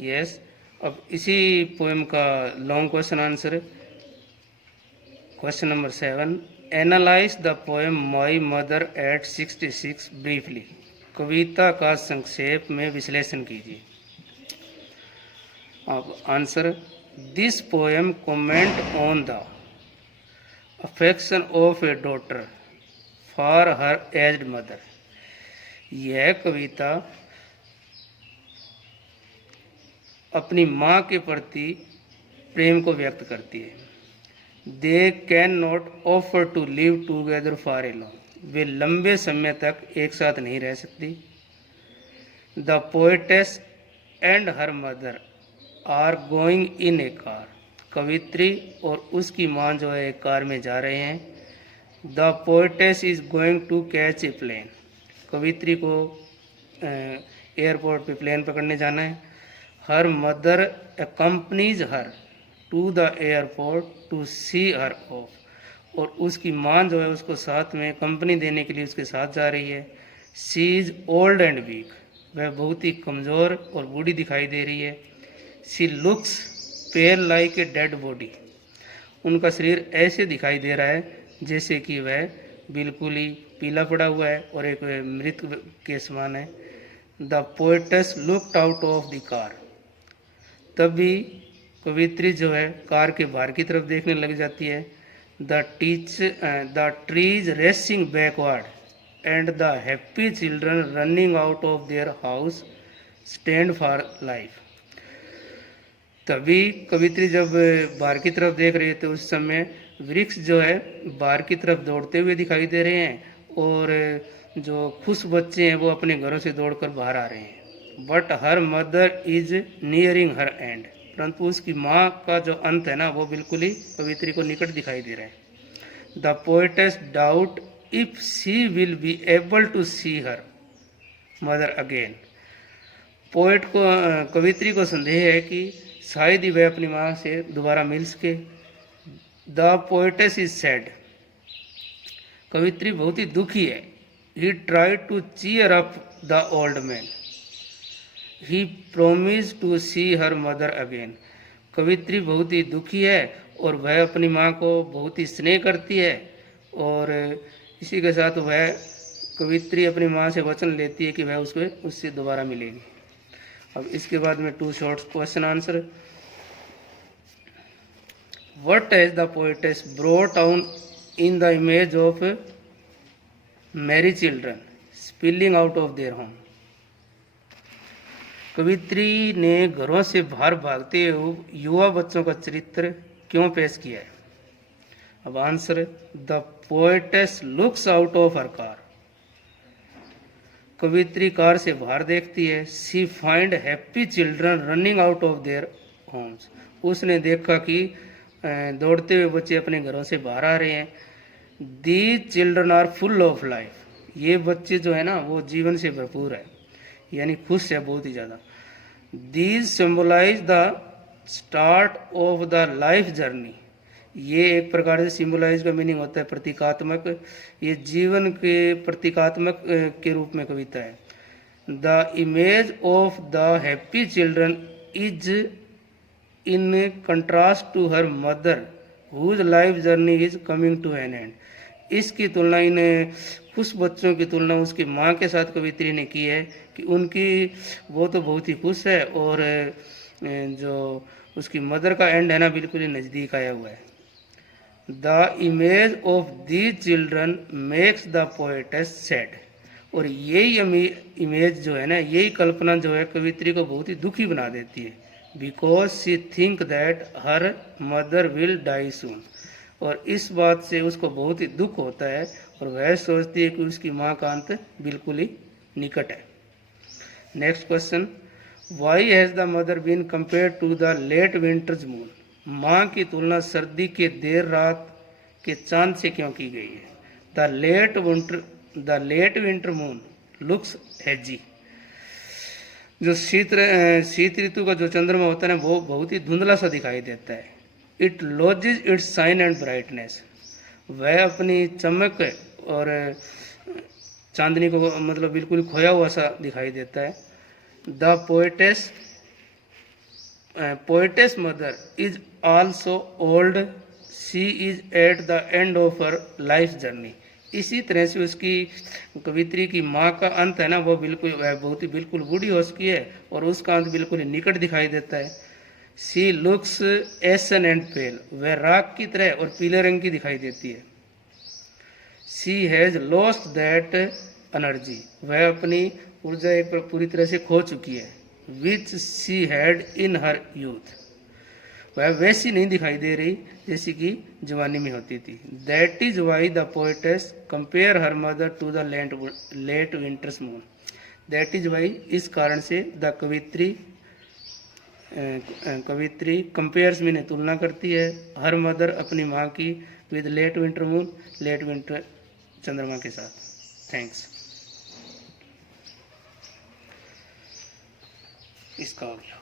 Yes. अब इसी poem का long question answer, question number 7, analyse the poem my mother at 66 briefly. कविता का संक्षेप में विश्लेषण कीजिए। अब answer, this poem comment on the affection of a daughter for her aged mother. यह कविता अपनी माँ के प्रति प्रेम को व्यक्त करती है। They can not offer to live together for a long. वे लंबे समय तक एक साथ नहीं रह सकती। The poetess and her mother are going in a car. कवित्री और उसकी माँ जो है एक कार में जा रहे हैं। The poetess is going to catch a plane. कवित्री को एयरपोर्ट पे प्लेन पकड़ने जाना है। Her mother accompanies her to the airport to see her off. और उसकी माँ जो है उसको साथ में कंपनी देने के लिए उसके साथ जा रही है। She is old and weak. वह बहुत ही कमज़ोर और बूढ़ी दिखाई दे रही है। She looks pale like a dead body. उनका शरीर ऐसे दिखाई दे रहा है जैसे कि वह बिल्कुल ही पीला पड़ा हुआ है और एक मृत के समान है। The poets looked out of the car. तभी कवित्री जो है कार के बाहर की तरफ देखने लग जाती है। The trees racing backward and the happy children running out of their house stand for life. तभी कवित्री जब बाहर की तरफ देख रही है तो उस समय वृक्ष जो है बाहर की तरफ दौड़ते हुए दिखाई दे रहे हैं और जो खुश बच्चे हैं वो अपने घरों से दौड़कर बाहर आ रहे हैं। But her mother is nearing her and. परंतु उसकी माँ का जो अंत है ना वो बिल्कुल ही कवित्री को निकट दिखाई दे रहा है। The poetess doubt if she will be able to see her mother again. Poet को कवित्री को संदेह है कि शायद ही वह अपनी माँ से दोबारा मिल सके। The poetess is sad. कवित्री बहुत ही दुखी है। He tried to cheer up the old man. He promise to see her mother again. कवित्री बहुत ही दुखी है और वह अपनी माँ को बहुत ही स्नेह करती है और इसी के साथ वह कवित्री अपनी माँ से वचन लेती है कि वह उससे दोबारा मिलेगी। अब इसके बाद में 2 short question answer. What has the poetess brought down in the image of merry children spilling out of their home. कवित्री ने घरों से बाहर भागते हुए युवा बच्चों का चरित्र क्यों पेश किया है? अब answer, the poetess looks out of her car. कवित्री कार से बाहर देखती है। She find happy children running out of their homes. उसने देखा कि दौड़ते हुए बच्चे अपने घरों से बाहर आ रहे हैं। These children are full of life. ये बच्चे जो है ना वो जीवन से भरपूर है, यानी खुश है बहुत ही ज़्यादा। These symbolise the start of the life journey. ये एक प्रकार से सिम्बलाइज का मीनिंग होता है प्रतीकात्मक। ये जीवन के प्रतीकात्मक के रूप में कविता है। The image of the happy children is in contrast to her mother whose life journey is coming to an end. इसकी तुलना, इन खुश बच्चों की तुलना उसकी माँ के साथ कवित्री ने की है कि वो तो बहुत ही खुश है और जो उसकी मदर का एंड है ना बिल्कुल ही नज़दीक आया हुआ है। The image of these children makes the poetess sad. और यही इमेज जो है ना, यही कल्पना जो है कवित्री को बहुत ही दुखी बना देती है। Because she think that her mother will die soon. और इस बात से उसको बहुत ही दुख होता है और वह सोचती है कि उसकी माँ का अंत बिल्कुल ही निकट है। Next question, why has the mother been compare to the late winter's moon. माँ की तुलना सर्दी के देर रात के चांद से क्यों की गई है? The late winter moon looks hazy. जो शीत ऋतु का जो चंद्रमा होता है ना वो बहुत ही धुंधला सा दिखाई देता है। It lodges it's shine and brightness. वह अपनी चमक और चांदनी को मतलब बिल्कुल खोया हुआ सा दिखाई देता है। The poetess poetess mother is also old. She is at the end of her life journey. इसी तरह से उसकी कवित्री की माँ का अंत है ना, वो बिल्कुल वह बहुत ही बिल्कुल बूढ़ी हो चुकी है और उसका अंत बिल्कुल ही निकट दिखाई देता है. सी लुक्स एसन एंड पेल, वह राख की तरह और पीले रंग की दिखाई देती है. सी हैज लॉस्ट दैट एनर्जी, वह अपनी ऊर्जा एक पूरी तरह से खो चुकी है. विच she had in her youth, वह वैसी नहीं दिखाई दे रही जैसी कि जवानी में होती थी. That is why the poetess compare her mother to the late winter's moon. That is why, इस कारण से द कवित्री कंपेयर्स में तुलना करती है हर मदर अपनी माँ की with late winter moon, late winter चंद्रमा के साथ. थैंक्स. इसका हो गया.